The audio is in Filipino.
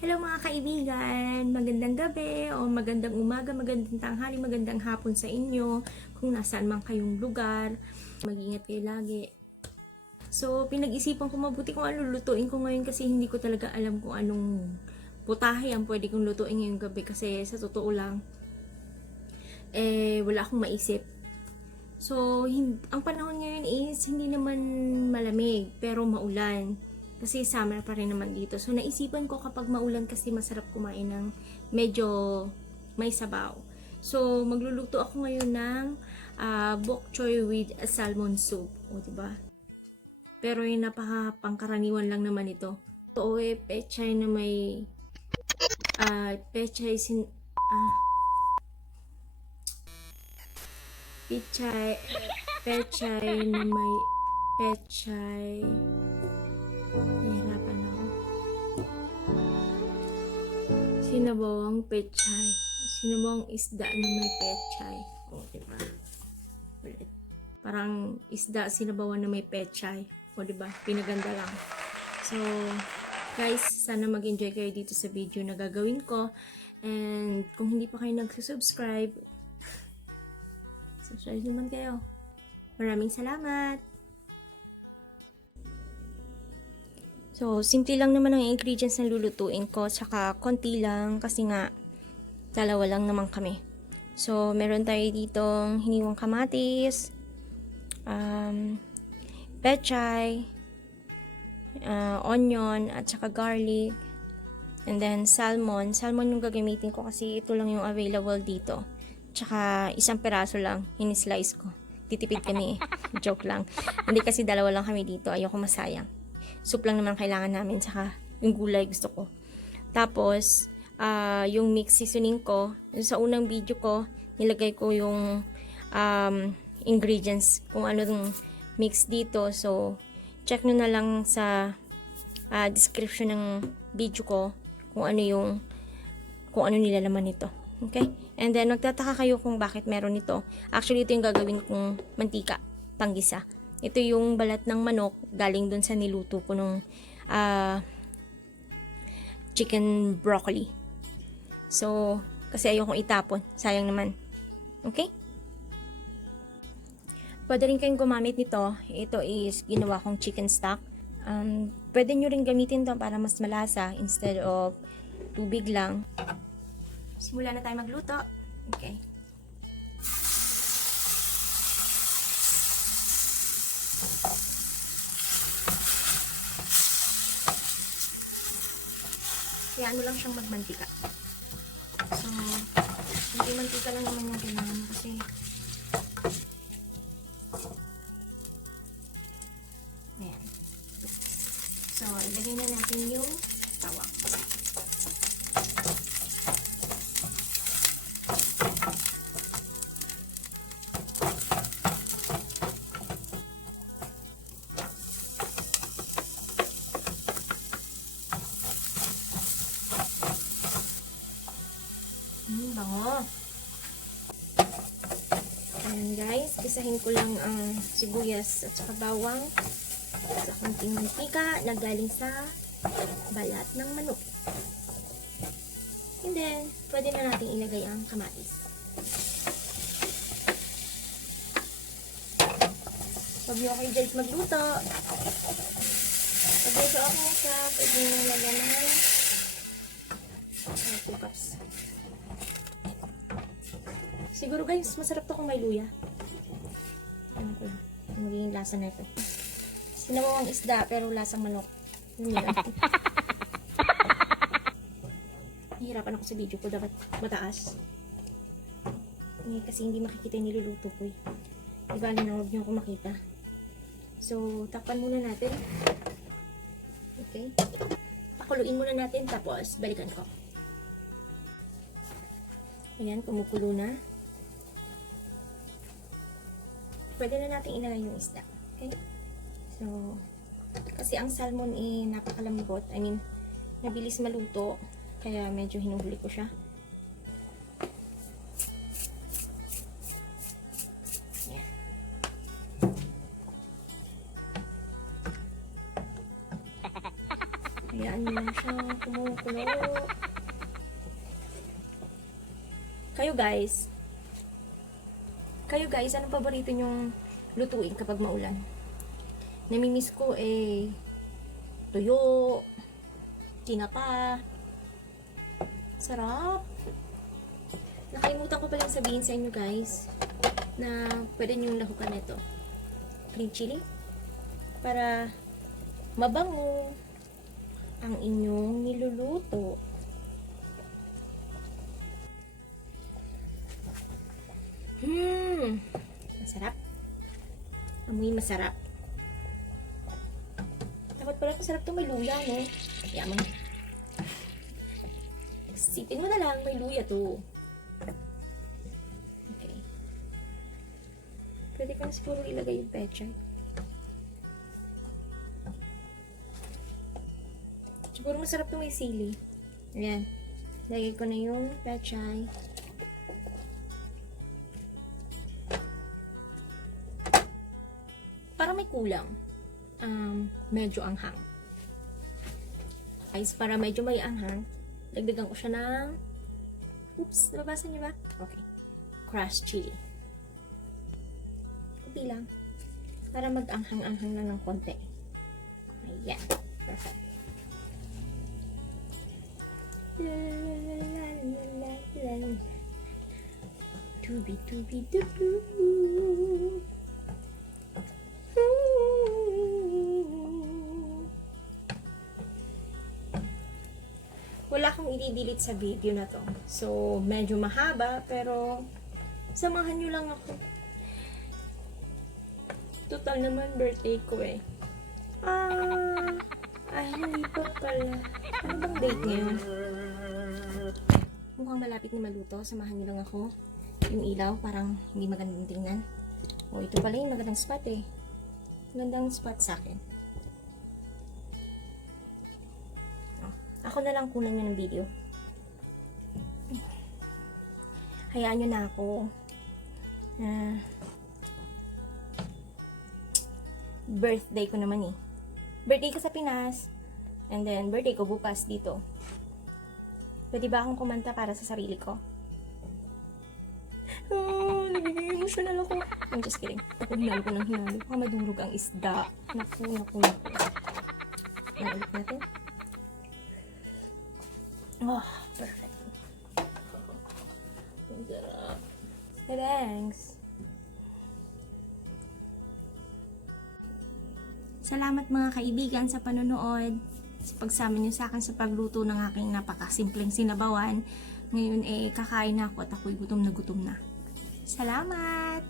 Hello mga kaibigan! Magandang gabi o magandang umaga, magandang tanghali, magandang hapon sa inyo kung nasaan man kayong lugar. Mag-ingat kayo lagi. So, pinag-isipan ko mabuti kung ano lutuin ko ngayon kasi hindi ko talaga alam kung anong putahe ang pwede kong lutuin ngayong gabi kasi sa totoo lang, wala akong maisip. So, ang panahon ngayon is hindi naman malamig pero maulan. Kasi summer pa rin naman dito. So, naisipan ko kapag maulan kasi masarap kumain ng medyo may sabaw. So, magluluto ako ngayon ng BokChoy with a salmon soup. O, diba? Pero yung napaka-pangkaraniwan lang naman ito. Ito pechay na may pechay pechay na may pechay. Nahihirapan ako. Sinabawang pechay. Sinabawang isda na may pechay. O, diba? Ulit. Parang isda, sinabawan na may pechay. O, diba? Pinaganda lang. So, guys, sana mag-enjoy kayo dito sa video na gagawin ko. And, kung hindi pa kayo nagsusubscribe, subscribe naman kayo. Maraming salamat! So, simple lang naman ang ingredients na lulutuin ko, tsaka konti lang kasi nga dalawa lang naman kami. So, meron tayo ditong hiniwang kamatis, pechay, onion, at saka garlic, and then salmon. Salmon yung gagamitin ko kasi ito lang yung available dito. Tsaka isang peraso lang, hinislice ko. Titipid kami Joke lang. Hindi kasi dalawa lang kami dito, ayoko masayang. Soup lang naman kailangan namin, saka yung gulay gusto ko. Tapos, yung mix seasoning ko, sa unang video ko, nilagay ko yung ingredients, kung ano yung mix dito. So, check nyo na lang sa description ng video ko kung ano nilalaman nito. Okay? And then, magtataka kayo kung bakit meron ito. Actually, ito yung gagawin kong mantika, panggisa. Ito yung balat ng manok galing dun sa niluto ko nung chicken broccoli. So, kasi ayokong itapon. Sayang naman. Okay? Pwede rin kayong gumamit nito. Ito is ginawa kong chicken stock. Pwede nyo rin gamitin to para mas malasa instead of tubig lang. Simula na tayo magluto. Okay. Kaya ano lang siyang magmantika. So, hindi mantika lang naman yung kailangan kasi ayan. So, ilagay na natin yung tawa. Bango. Ayan guys, isahin ko lang ang sibuyas at saka bawang sa konting mantika na galing sa balat ng manok. And then, pwede na natin ilagay ang kamatis. Pag nyo kayo guys magluto, pagluto ako sa pwede nyo lagyan ng 2 cups. Siguro guys, masarap to kung may luya. Ano ko, magiging lasa na ito. Sinabawang isda, pero lasang manok. Nahihirapan ako sa video ko, dapat mataas. Kasi hindi makikita yung niluluto ko eh. Diba, huwag niyo ako makita. So, takpan muna natin. Okay. Pakuluin muna natin, tapos balikan ko. Ayan, kumukulo na. Pwede na natin ilagay yung isda. Okay? So, kasi ang salmon napakalambot. I mean, nabilis maluto. Kaya medyo hinuhuli ko siya. Ayan. Hayaan mo lang siya kumukulo. Kayo guys, anong paborito nyong lutuin kapag maulan? Namimiss ko tuyo, tinapa. Sarap. Nakalimutan ko palang sabihin sa inyo guys na pwede nyong lahukan ito. Green chili. Para mabango ang inyong niluluto. Masarap. Amoy masarap. Dapat pala masarap to, may luya, no? Yamang. Sipin mo na lang, may luya to. Okay. Pwede ka na siguro ilagay yung pechay. Siguro masarap to, may sili. Ayan. Lagay ko na yung pechay. Para may kulang. Medyo anghang. Guys, para medyo may anghang, dagdagan ko siya ng nababasa niyo ba? Okay. Crushed chili. Kunti lang. Para mag-anghang-anghang lang ng konti. Ayan. Perfect. Tubi-tubi-dubu. Wala akong i-delete sa video na to. So, medyo mahaba, pero samahan nyo lang ako. Total naman, birthday ko eh. Hindi pa pala. Ano bang date ngayon? Mukhang malapit na maluto. Samahan nyo lang ako. Yung ilaw, parang hindi magandang tingnan. Ito pala yung magandang spot eh. Magandang spot sa akin. Ako na lang kunan nyo ng video. Hayaan nyo na ako. Birthday ko naman eh. Birthday ko sa Pinas. And then, birthday ko bukas dito. Pwede ba akong kumanta para sa sarili ko? Nagiging emotional ako. I'm just kidding. Ako hinalo ko ng hinalo. Madurog ang isda. Naku. Ulit natin. Perfect. Ang sarap. Thanks. Salamat mga kaibigan sa panonood. Sa pagsama niyo sa akin sa pagluto ng aking napakasimpleng sinabawan. Ngayon kakain na ako at ako'y gutom na gutom na. Salamat!